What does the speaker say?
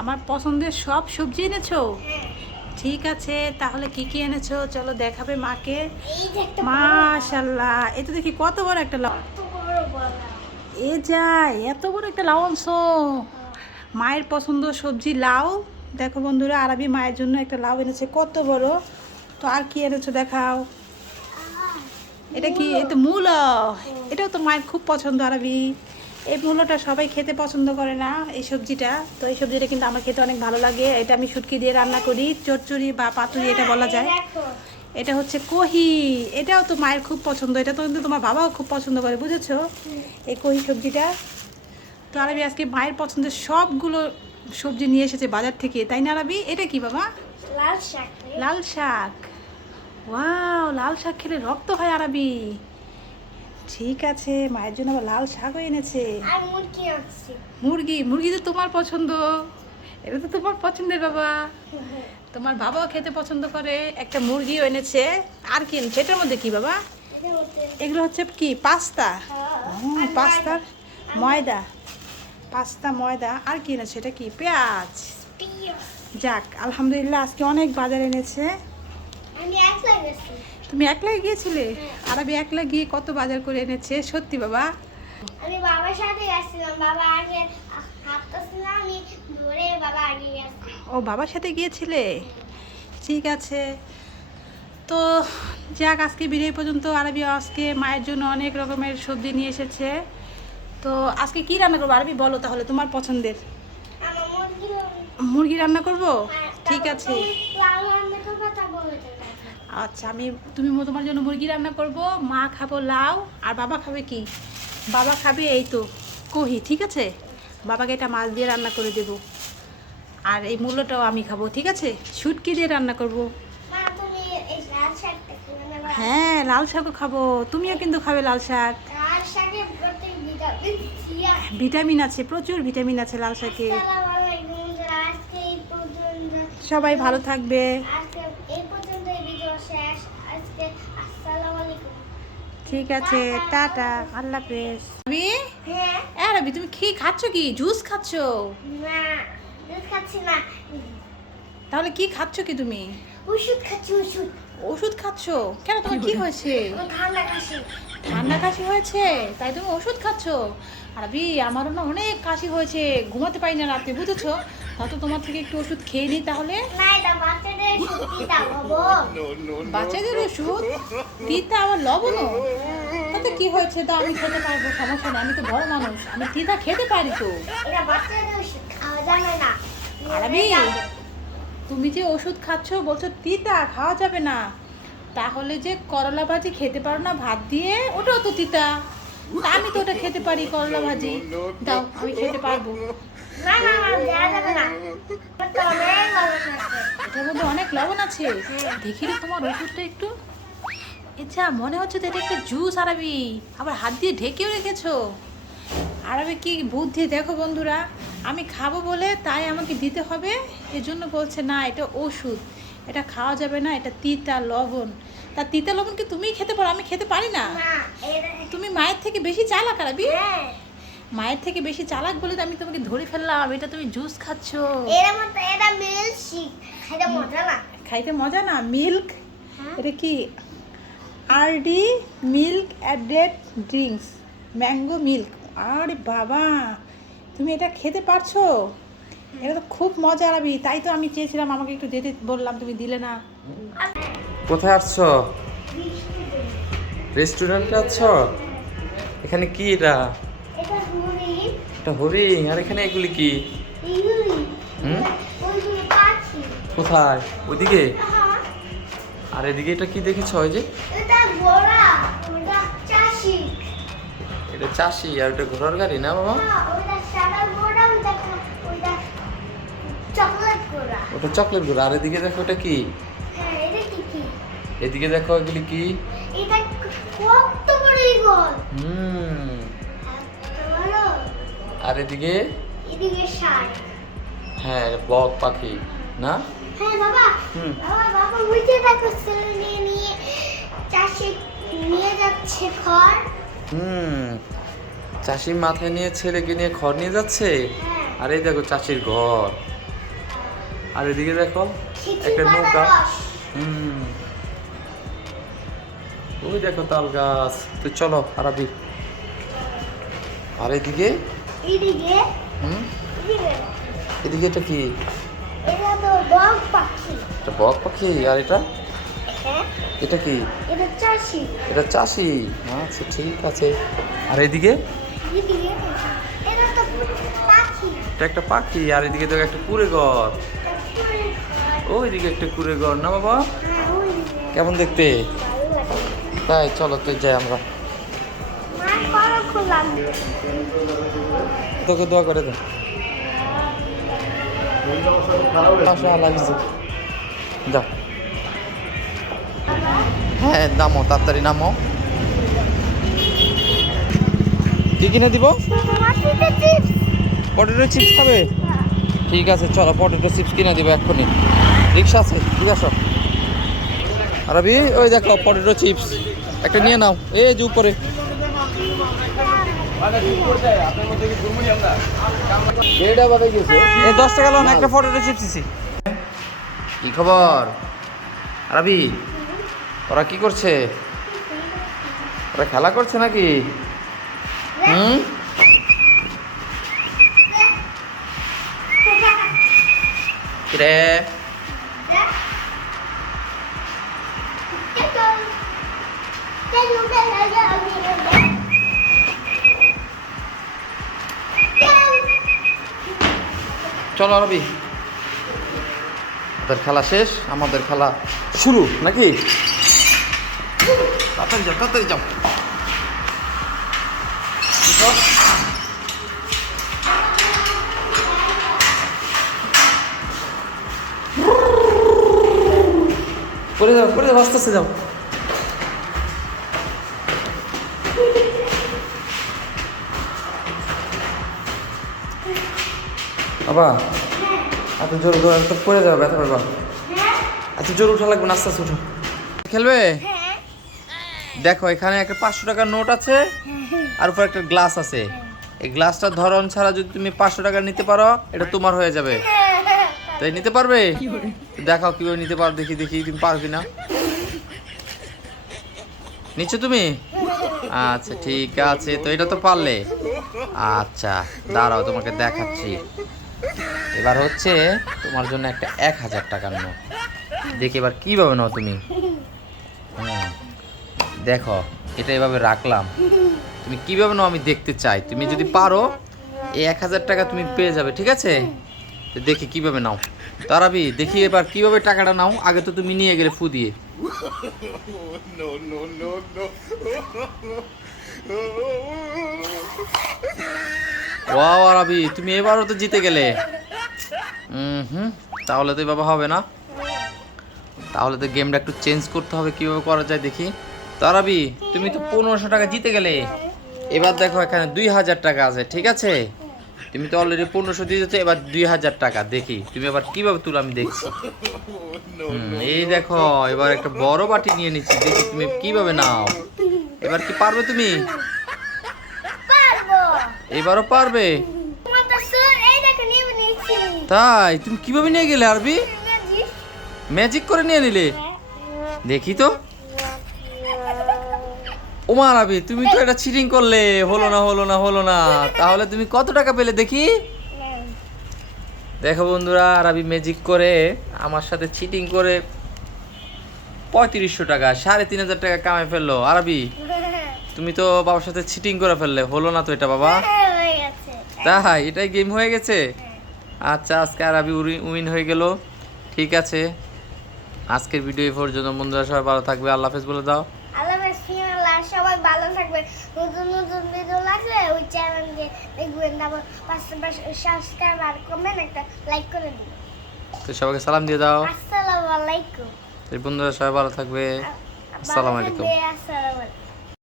আমার পছন্দের সব সবজি এনেছো? ঠিক আছে, তাহলে কি কি এনেছো চলো দেখাবে মাকে। মাশাআল্লাহ, এই তো দেখি কত বড় একটা লাউ। এ যাই, এত বড় একটা লাউ আনছো। মায়ের পছন্দ সবজি লাউ। দেখো বন্ধুরা, আরবি মায়ের জন্য একটা লাউ এনেছে কত বড়। তো আর কি এনেছো দেখাও। এটা কি? এই তো মূলো। এটাও তো মায়ের খুব পছন্দ আরবি। এই মূলোটা সবাই খেতে পছন্দ করে না, এই সবজিটা। তো এই সবজিটা কিন্তু আমার খেতে অনেক ভালো লাগে। এটা আমি শুটকি দিয়ে রান্না করি, চচ্চড়ি বা পাতুরি এটা বলা যায়। এটা হচ্ছে কহি, এটাও তো মায়ের খুব পছন্দ। এটা তো কিন্তু তোমার বাবাও খুব পছন্দ করে, বুঝেছো? এই কহি সবজিটা। তো আরবি আজকে মায়ের পছন্দের সবগুলো সবজি নিয়ে এসেছে বাজার থেকে, তাই না আরবি? এটা কি বাবা? লাল শাক। লাল শাক। ওয়াও, লাল শাক খেলে রক্ত হয় আরবি। ঠিক আছে, মায়ের জন্য আবার লাল শাকও এনেছে। আর মুরগি আছে। মুরগি? মুরগি তো তোমার পছন্দ, এটা তো তোমার পছন্দের বাবা। তোমার বাবাও খেতে পছন্দ করে, একটা মুরগিও এনেছে। আর কি এনেছে এটার মধ্যে? কি বাবা এগুলো? হচ্ছে কি পাস্তা? পাস্তার ময়দা, পাস্তা ময়দা। আর কি এনেছে? এটা কি? পেঁয়াজ। যাক, আলহামদুলিল্লাহ আজকে অনেক বাজার এনেছে। আমি একলা গেছি। তুমি একলাই গিয়েছিলে? আরবি একলা গিয়ে কত বাজার করে এনেছে সত্যি বাবা। আমি বাবার সাথে গেছিলাম, বাবা আগে হাঁটতেছিল, আমি ধরে বাবা আগে গেছি। ও, বাবার সাথে গিয়েছিলে? ঠিক আছে। তো যাক, আজকে বিদায় পর্যন্ত। আরবি আজকে মায়ের জন্য অনেক রকমের সবজি নিয়ে এসেছে। তো আজকে কি রান্না করবো আরবি বলো তাহলে, তোমার পছন্দের? আমার মুরগি মুরগি রান্না করব? ঠিক আছে। লাল রান্না করবো, তারপর আচ্ছা, তুমি তোমার জন্য মুরগি রান্না করব, মা খাবো লাউ, আর বাবা খাবে কি? বাবা খাবে এই তো কহি। ঠিক আছে, বাবাকে এটা মাছ দিয়ে রান্না করে দেব। আর এই মূলোটাও আমি খাবো। ঠিক আছে, শুটকি দিয়ে রান্না করব। মা তুমি এই লাল শাকটা খেলে না? হ্যাঁ, লাল শাকও খাবো। তুমিও কিন্তু খাবে লাল শাক। লাল শাকে প্রোটিন ভিটামিন আছে। ভিটামিন আছে, প্রচুর ভিটামিন আছে লাল শাকে। আসসালামু আলাইকুম, আজকে এই পর্যন্ত। সবাই ভালো থাকবে। আজকে এই পর্যন্ত ভিডিও শেষ। আজকে আসসালামু আলাইকুম। ঠিক আছে, টাটা, আল্লাহ হাফেজ। রবি, হ্যাঁ। রবি তুমি কি খাচ্ছ? কি জুস খাচ্ছ? না, দুধ খাচ্ছি না। তাহলে কি খাচ্ছ কি তুমি? ওষুধ খাচ্ছি, ওষুধ। ওষুধ খাচ্ছ? কেন, তোমার কি হয়েছে? আমার ঠান্ডা কাশি। ঠান্ডা কাশি হয়েছে, তাই তুমি ওষুধ খাচ্ছ? আরবি আমারও না অনেক কাশি হয়েছে, ঘুমাতে পারি না রাতে, বুঝেছো? তো তোমার থেকে একটু ওষুধ খেয়ে নিই তাহলে। না, এটা বাচ্চাদের সত্যি দাও বাবু। বাচ্চাদের ওষুধ তিতা আবার লবণও? তাতে কি হয়েছে? তা আমি খেতে পারবো, সমস্যা নেই। আমি তো বড় মানুষ, আমি তিতা খেতে পারি তো। এটা বাচ্চাদের ওষুধ, খাওয়া যাবে না। আরবি, তুমি যে ওষুধ খাচ্ছ বলছো তিতা খাওয়া যাবে না, তাহলে যে করলা ভাজি খেতে পারো না ভাত দিয়ে, ওটাও তো তিতা। তা আমি তো ওটা খেতে পারি, করলা ভাজি। দাও, আমি খেতে পারবো। না না না, দেওয়া যাবে না। এটা অনেক ভালো থাকে। এটার মধ্যে অনেক লবণ আছে। দেখি রে তোমার ওষুধটা একটু। আচ্ছা, মনে হচ্ছে তো এটা একটা জুস আরবি, আবার হাত দিয়ে ঢেকেও রেখেছো। আরবি কি বুদ্ধি দেখো বন্ধুরা, আমি খাবো বলে তাই আমাকে দিতে হবে, এজন্য বলছে না এটা ওষুধ, এটা খাওয়া যাবে না, এটা তিতা লবণ। তা তিতা লবণ কি তুমি খেতে পারো? আমি খেতে পারি না। না, তুমি মায়ের থেকে বেশি চালাক আরবি। হ্যাঁ। মায়ের থেকে বেশি চালাক বলে তো আমি তোমাকে ধরে ফেললাম। এটা তুমি জুস খাচ্ছ। এর মধ্যে এটা মিল্কশেক, খাইতে মজা না। খাইতে মজা না? মিল্ক? হ্যাঁ। এটা কি? RD milk added drinks, mango milk. আরে বাবা, তুমি এটা খেতে পারছো? এটা তো খুব মজা আরবি, তাই তো আমি চেয়েছিলাম, আমাকে একটু যেতে বললাম, তুমি দিলে না। কোথায় আসছো? রেস্টুরেন্টে আছো? এখানে কি এটা? এটা হুরি, এটা হরিণ। আর এখানে এগুলি কি? ইগুলি, হুম? ওইগুলো পাখি। কোথায়? ওইদিকে? হ্যাঁ, আর এদিকে এটা কি দেখেছো? ওই যে এটা ঘোড়া, ওটা চাষি। এটা চাষি, আর এটা ঘোড়ার গাড়ি না বাবা? হ্যাঁ, ওটা সাদা ঘোড়া, ওটা চকলেট ঘোড়া। ওটা চকলেট ঘোড়া। আর এদিকে দেখো এটা কি? হ্যাঁ, এটা কি কি? এদিকে দেখো এগুলি কি? এটা কত বড় ঈগল। হুম। এত বড়। আর এদিকে? এদিকে ষাঁড়। হ্যাঁ, বক পাখি না? হ্যাঁ বাবা, হুম। বাবা বুঝে দেখো, ছেলে নিয়ে চাষি নিয়ে যাচ্ছে খড়। হুম। চাষি মাথায় নিয়ে ছেলেকে নিয়ে ঘর নিয়ে যাচ্ছে। হ্যাঁ। আর এই দেখো চাষির ঘর, আর এদিকে দেখো খিচুড়ি একটা পাতার নৌকা। রস। হুম, ওই দেখো তাল গাছ। তো চলো আরাবি। আর এদিকে এদিকে হুম, এদিকে এদিকে এটা কি? এটা তো বক পাখি। এটা বক পাখি। আর এটা হ্যাঁ, এটা কি? এটা চাষি। এটা চাষি। আচ্ছা ঠিক আছে। আর এদিকে এদিকে এটা তো পাখি। এটা একটা পাখি। আর এদিকে দেখো একটা কুড়ে ঘর। তারপরে ওইদিকে একটা কুড়ে ঘর না বাবা? হ্যাঁ, ওইদিকে কেমন দেখতে? ভালো লাগে। তাই চলো তো যাই আমরা। মা কড়া খোলাম। তোকে দোয়া করে দাও। লাগছে যাও। হ্যাঁ নামো, তাড়াতাড়ি নামো। কি কিনে দিব? মাটিতে চিপস। পটেটো চিপস খাবে? ঠিক আছে চলো, পটেটো চিপস কিনে দিব এক্ষুনি। রিক্সা আছে, ঠিক আছে। আরবি ওই দেখো পটেটো চিপস একটা নিয়ে নাও, এই যে উপরে। এই 10 টাকা লোন একটা পটেটো চিপস দিছি। কি খবর আরবি? ওরা কি করছে? ওরা খেলা করছে নাকি? হুম, রে চলো আরবি, ওদের খেলা শেষ, আমাদের খেলা শুরু নাকি? তাড়াতাড়ি যাও, তাড়াতাড়ি যাও। করে যাও, করে যাও, আস্তে আস্তে যাও। বাবা এত জোর জোর তো পড়ে যাবে, ব্যথা পাবা। এত জোর উঠা লাগবে না, আস্তে আস্তে উঠো। খেলবে? দেখো এখানে একটা 500 টাকার নোট আছে, আর উপর একটা গ্লাস আছে। এই গ্লাসটার ধরন ছাড়া যদি তুমি 500 টাকা নিতে পারো, এটা তোমার হয়ে যাবে। তাই নিতে পারবে? দেখাও কিভাবে নিতে পারো, দেখি দেখি তুমি পারো কিনা। নিচ্ছ তুমি? আচ্ছা ঠিক আছে, তো এটা তো পারলে। আচ্ছা দাঁড়াও তোমাকে দেখাচ্ছি। এবার হচ্ছে তোমার জন্য একটা 1000 টাকার নোট। দেখি এবার কিভাবে নাও তুমি। দেখো এটা এভাবে রাখলাম, তুমি কিভাবে নাও আমি দেখতে চাই। তুমি যদি পারো এই 1000 টাকা তুমি পেয়ে যাবে, ঠিক আছে? তো দেখি কিভাবে নাও। তারাবি দেখি এবার কিভাবে টাকাটা নাও। আগে তো তুমি নিয়ে গেলে ফু দিয়ে। ওয়াও আরাবি, তুমি এবারও তো জিতে গেলে। হুম, তাহলে তো বাবা হবে না, তাহলে তো গেমটা একটু চেঞ্জ করতে হবে। কিভাবে করা যায় দেখি। তারাবি তুমি তো 1500 টাকা জিতে গেলে। এবার দেখো এখানে 2000 টাকা আছে, ঠিক আছে? তুমি তো অলরেডি 1500 দিয়ে দিচ্ছ, এবার 2000 টাকা। দেখি তুমি এবার কিভাবে তুলো, আমি দেখছি। এই দেখো এবার একটা বড় বাটি নিয়ে নিচ্ছি, দেখি তুমি কিভাবে নাও। এবার কি পারবে তুমি? পারবো। এবারও পারবে? তোমার তো স্যার এই দেখো নিয়ে নিয়েছি। তাই তুমি কিভাবে নিয়ে গেলে আরবি? ম্যাজিক করে নিয়ে নিলে? দেখি তো। ওমা আরবি তুমি তো এটা চিটিং করলে। হলো না, হলো না, হলো না। তাহলে তুমি কত টাকা পেলে দেখি? দেখো বন্ধুরা, আরবি ম্যাজিক করে আমার সাথে চিটিং করে 3500 টাকা, 3500 টাকা কামাই ফেললো। আরবি তুমি তো বাবার সাথে চিটিং করে ফেললে। হলো না তো এটা বাবা। হয়ে গেছে। তাই এটাই গেম হয়ে গেছে। আচ্ছা আজকে আরবি উইন হয়ে গেল। ঠিক আছে, আজকের ভিডিও এই পর্যন্ত। বন্ধুরা সবাই ভালো থাকবে, আল্লাহ হাফেজ বলে দাও। আল্লাহ হাফেজ, সবাই ভালো থাকবে। নতুন নতুন ভিডিও লাগলে ওই চ্যানেলকে দেখবেন, তারপর পাশে সাবস্ক্রাইব আর কমেন্ট একটা লাইক করে দিন। তো সবাইকে সালাম দিয়ে দাও। আসসালামু আলাইকুম। বন্ধুরা সবাই ভালো থাকবে। আসসালামু আলাইকুম। আসসালামু আলাইকুম।